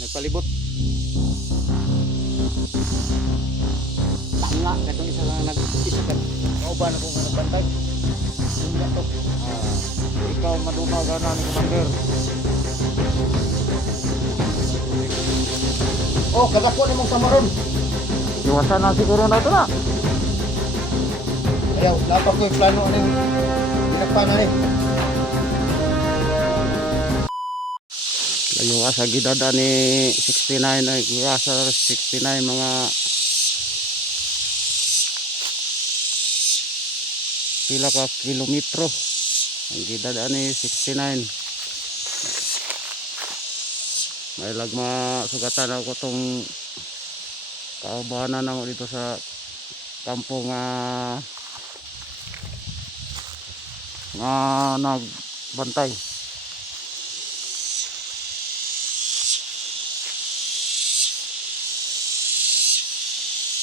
Nagpalibot. Tanga katong isa lang isa ka. Kauban ako nga nagbantay. Nga to. Ikaw madumaw gana ni Commander. Oh, kadako ni mong samaron. Iwasan na siguro na ito na. Ayaw, lapak ko yung plano ng pinagpana ni. Yung asa gidada ni 69 ay asa 69 mga pila ka kilometro ang gidada ni 69. May lagma sugatan ako tong kaubanan ako dito sa kampo nga nagbantay.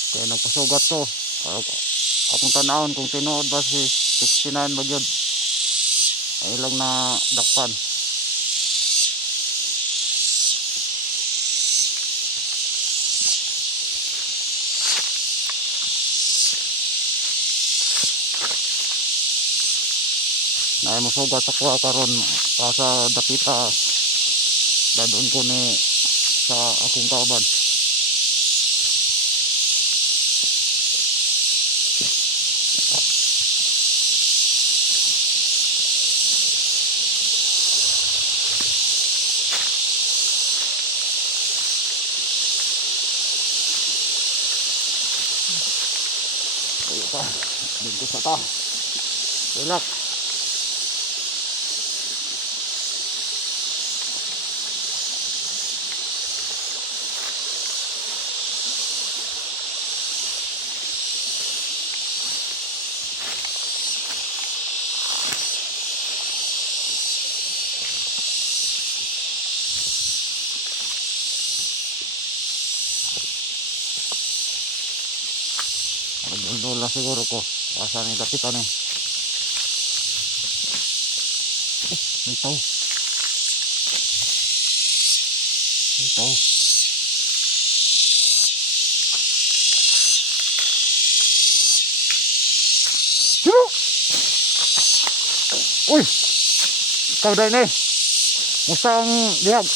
Kaya nagpasugat to. Akong tanawon kung tinuod ba si 69 ba yun. Ay lang na dakpan. Na mo sugat sa kuha karon sa dapita dadon ko ni sa akong kauban. Ito, dito sa ta. Relax. Dola siguro ko asa ni dapitan ni. May tao. May tao. Sino? Uy! Ikaw dahil na eh. Musta ang dihag?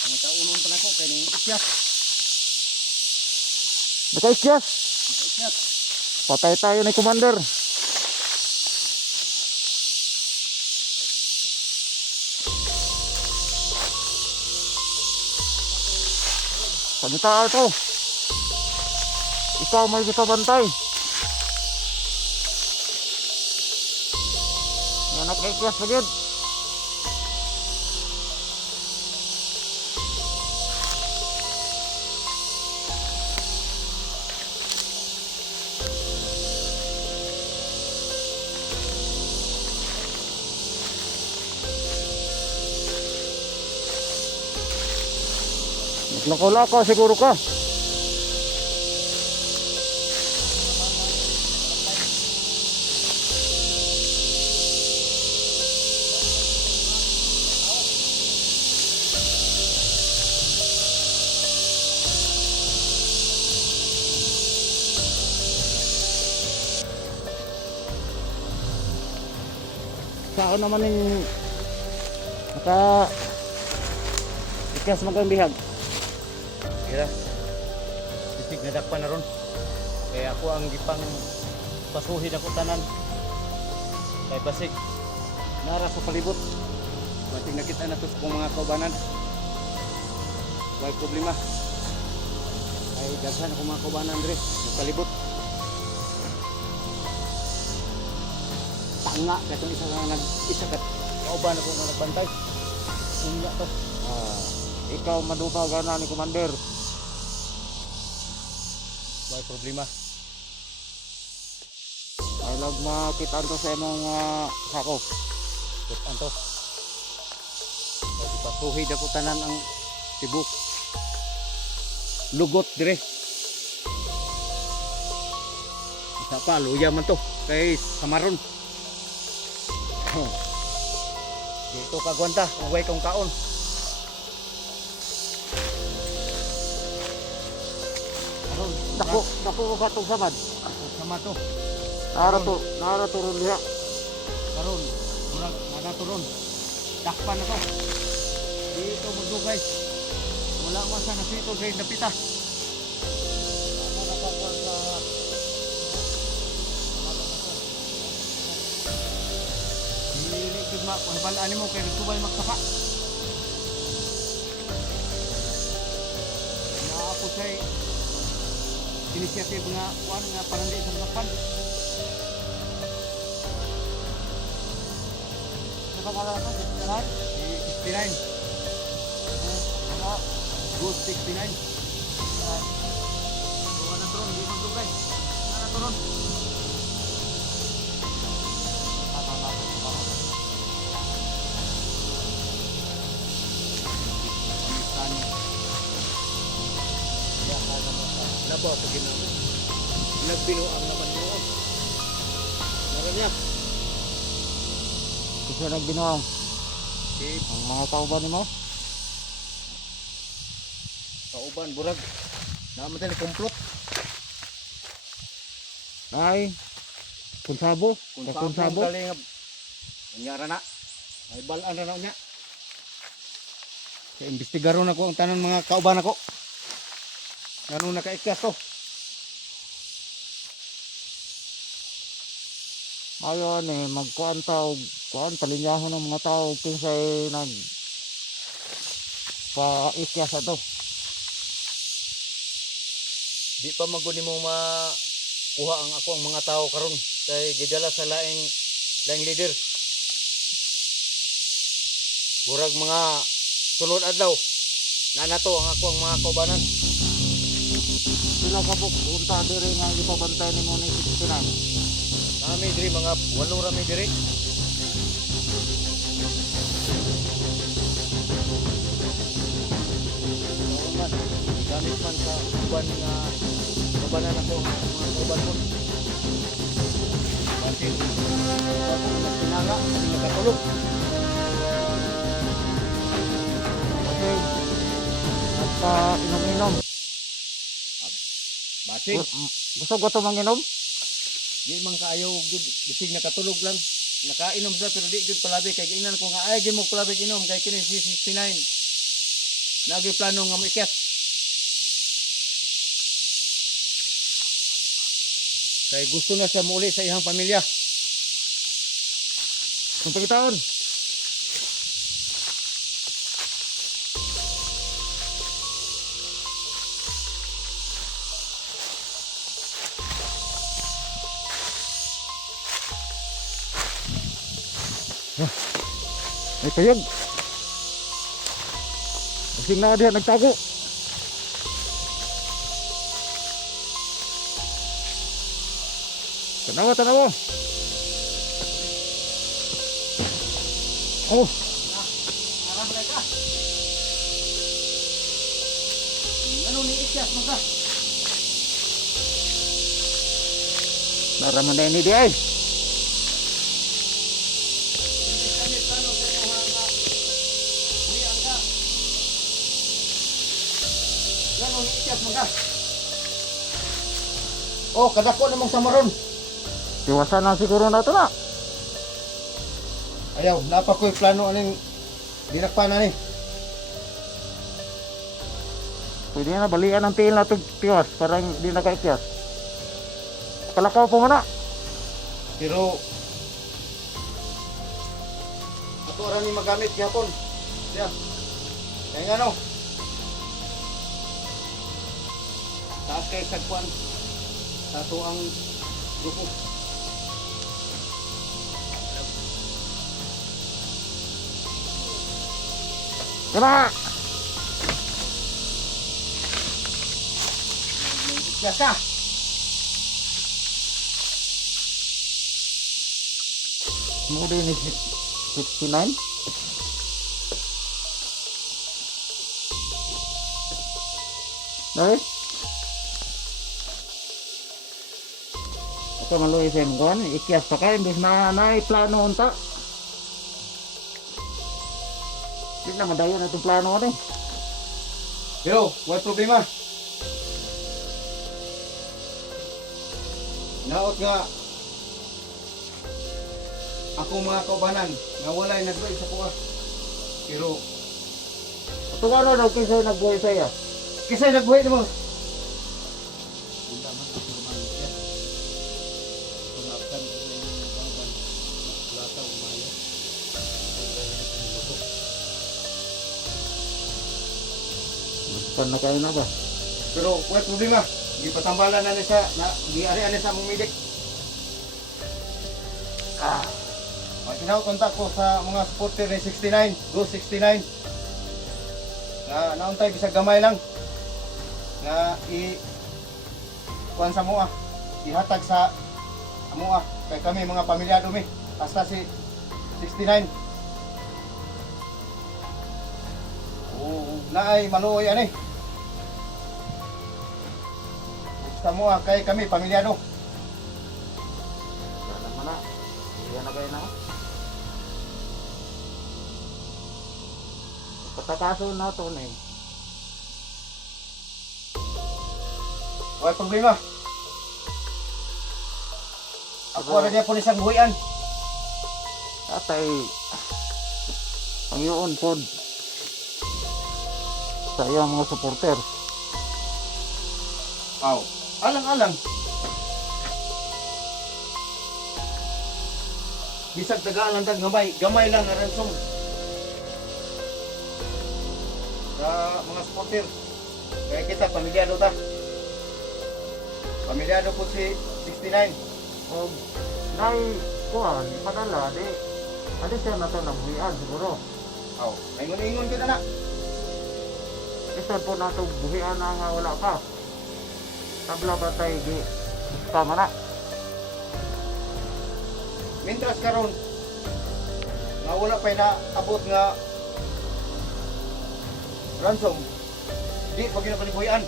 Ang taunon pa na ko kaya ni isyas. Nakaisyas. Patay tayo ni Commander. Panita ito. Ikaw may kita bantay. Yan nakaisyas pa dyan. Lako-lako siguro ka. Saan naman yung ikas magang bihag. Kira, titig na dakpan na ron. Kaya ako ang gipang pasuhin ako tanan. Kay basig, nara sa palibot. Mating nakita na ito kung mga kaubanan. May problema. Ay daghan ako mga kaubanan dre, sa palibot. Tanga, katong isa kat kauban ako nga nagbantay. Unya to. Ikaw madumaw gana ni Commander. May problema. Ay lag makita to sa imong sako. Kitaan to. Kasi pasuhid ako tanan ang tibok. Lugot dire. Isa pa, luya man to. Kay samaron. Dito kagwanta, uway kong kaon. karon. Dako ko katong samad. Sama to. Nara to ron diha. Karon, murag nanato ron. Dakpan na to. Dito magdugay. Wala man sa nasito kay napita. Dili gid mahabalaan mo kay nagtubal magkapa. Na ako say initiative nga kuan nga parandi sa dakpan. Nakakala ko diyan. 69. Good 69. Buwan na tron, di magdugay. Ano tron? Labo ako ginawa. Nagbinuang naman mo. Meron niya. Kasi nagbinuang. Si Ang mga kauban nimo. kauban burag. Naman tayo kumplot. Ay. Kunsabo. Kung Kunsabo. galing nangyara na. Ay balaan na niya. Kaya imbestigaron ako ang tanan mga kauban ako. Ano nakaikas to? Ayon magkuan tao, kuan palinyahon ng mga tao kinsay nag pa-ikya sa to. Di pa maguni mo makuha ang ako ang mga tao karon kay gidala sa laing leader. Burag mga sunod adlaw nanato ang ako ang mga kaubanan. Sila kabuk unta diri nga gipabantay nimo ni 69. Kami diri mga 8 rami diri. Man, gamit man sa uban nga kaubanan ako ang mga kauban ko. Basi ako nagtinanga, nakatulog. Kasi nagpa inom-inom. Basig. Gusto ko to manginom? Di man kaayo gud bisig nakatulog lang. Nakainom sila pero di gud palabi kay giingnan ko nga ay gi mo palabi inom kay kini si 69. Nagi plano nga moikyat. Kay gusto na siya muuli sa iyang pamilya. Kung pagitaon. Ay kayag. Kasi na diha nagtago. Tanawa. Oh, Arap na ka. Ano ni ikyas mo ka? naraman na ini di ay. Kami plano sa mga uwian ka. Ano ni ikyas mo ka? Oh, kadako namang samaron. Tiwasan na siguro na to na. Ayaw, napa ko'y plano aning ginakpa na ni. Pwede na balian ang tiil na ito tiwas para hindi na kaikyas. Kalakaw po muna. Pero ako rin ni magamit gihapon. Siya. Kaya ano? Taas kay sagpuan. Tato ang grupo. Kena. Biasa. Mudi ini 69. Dari. Ito maluwi sa imgon, ikyas pa kayo, imbis na plano unta. Hindi na madayo na itong plano ko eh. Pero, wala problema. naot nga akong mga kaubanan nga walay nagbuhi sa kuha. Pero Ito ano daw kinsa nagbuhay sa iya? kisay nagbuhi mo. Kan na kayo na ba? Pero wala problema. Gipatambalan na ni sa na giari-ari sa among medik. Kontak ko sa mga supporter ni 69, Go 69. Nauntay bisag gamay lang. Nga kuan sa mua. Ihatag sa mua kay kami mga pamilyado mi. Hasta si 69. Naay maluoy ani. Sa mua kay kami pamilyado. Wala naman na. Iyan na kayo na. Patakaso na ito na eh. Wala problema. Ako ara niya po isang buhian. Atay, ang yun po sa iyang mga supporter. Aw, alang-alang. Bisag tagaan lang tag gamay lang ang ransom. Sa mga supporter. Kaya kita pamilyado ta. Pamilyado po si 69. O, dahil kuhan, padala, di siya na ito nabuhian siguro. Aw, ingon-ingon kita na. Isa po na ito buhian na nga wala pa. Tabla ba tayo di tama na. Mintras karon nga wala pa na abot nga ransom. Di pag ginapanibuhian.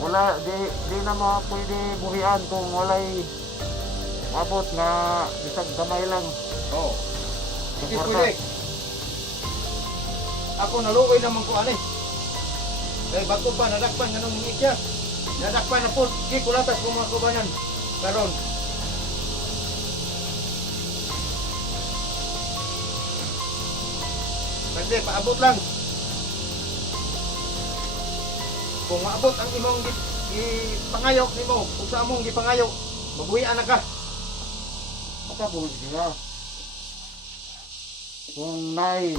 Wala, di na mga pwede buhian kung walay abot nga bisag gamay lang. Oo. Hindi Suporta. pwede. Ako naluoy naman ko ani. Dahil bago pa nadakpan ganun mga ikya. Nadakpan na po. Di kulatas ko mga kubanan. Karon. Kasi paabot lang. Kung maabot ang imong ipangayok nimo, kung sa among gipangayok, mabuhian na ka. Makabuhi sila. Kung nay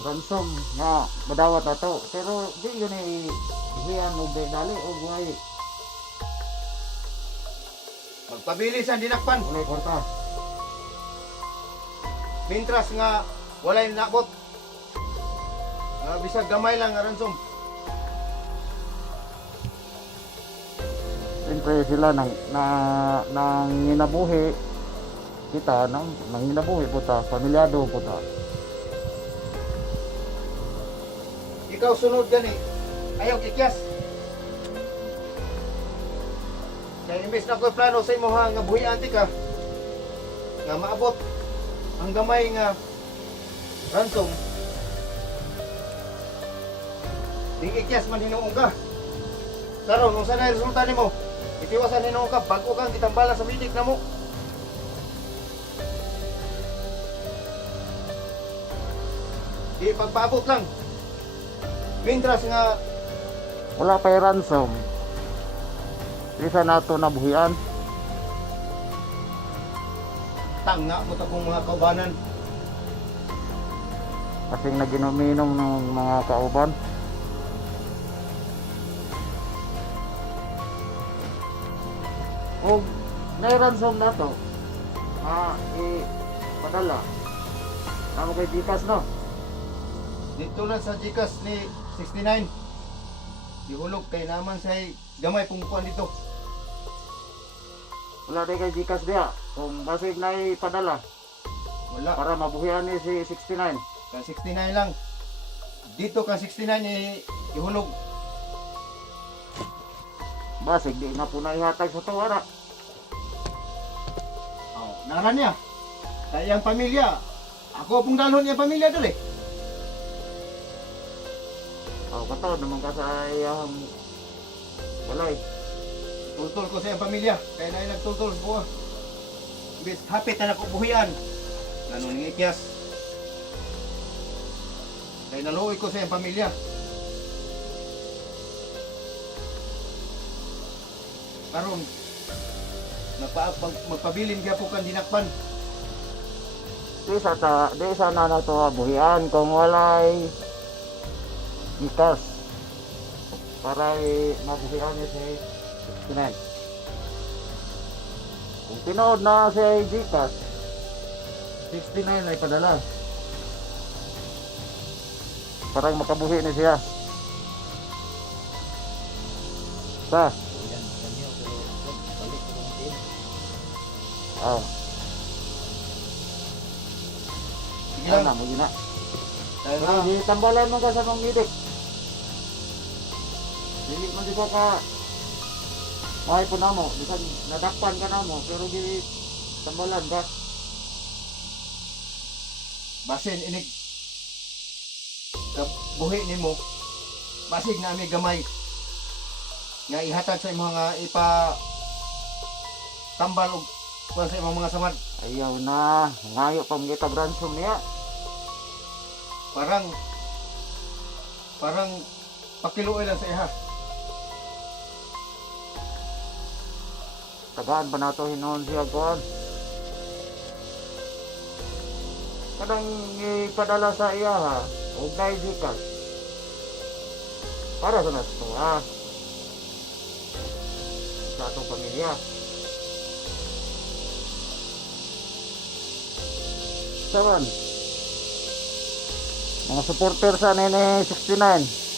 ransom nga madawat na to. Pero di yun ay buhian o dali o buhay. Magpabilis ang dinakpan. Walay kwarta. Mintras nga walay naabot. Bisag gamay lang nga ransom. Siyempre sila nang nginabuhi kita, nang nginabuhi po ta, pamilyado po ta. Ikaw sunod gani. Ayaw ikyas. Kaya imbes na ko'y plano sa imo nga buhian ti ka. Nga maabot ang gamay nga ransom. Di ikyas man hinuong ka. Karon kung saan ay resulta nimo, itiwasan hinuong ka bago kang gitambalan sa medik na mo. Di pagpaabot lang. Mintras nga Wala pa'y ransom. Isa na to nabuhian. tanga mo ta kong mga kaubanan. Kasing naginominom ng mga kauban. O nai-ransom na to. Padala. Ano kay Gcash no? Dito lang sa Gcash ni 69. Ihulog kay naman sa gamay pungkuan dito. Wala day kay Gcash diya. Kung basig na padala Wala. para mabuhian ni si 69. Kan 69 lang. Dito kan 69 ihulog. Basig di na po na ihatag sa tawara. Oh, naran niya. Kaya ang pamilya. Ako pong dalhon niya pamilya dali. Kato naman ka sa iyang balay. Tultol ko sa iyang pamilya. Kaya na nagtultol sa buha. Bis hapit na nakubuhian. Ganun ng ikyas. Kaya naluoy ko sa iyang pamilya. Karon magpabilin kaya po kan dinakpan. Di sana na to buhian kung walay ikas para mabuhian niya si 69. Kung tinood na si Gcash 69 ay padala parang makabuhi na siya sa Yan, ganyo, pero balik ko ng team. oh Sige yan lang. na mo yun na Dahil pero na. di tambalan mo ka sa mong idik hindi man di ka mahay po na mo bisan nadakpan ka na mo pero di tambalan ka Basin inig buhi nimo. Basig na ami gamay. Nga ihatag sa imong mga tambal og kuan sa imong mga samad. ayaw na ngayo pa mga ransom niya Parang pakiluoy lang sa iha. tagaan pa nato hinuon siya kuan kadang ipadala sa iya ha og na Gcash para sa nato ha sa atong pamilya saman mga supporter sa Nene 69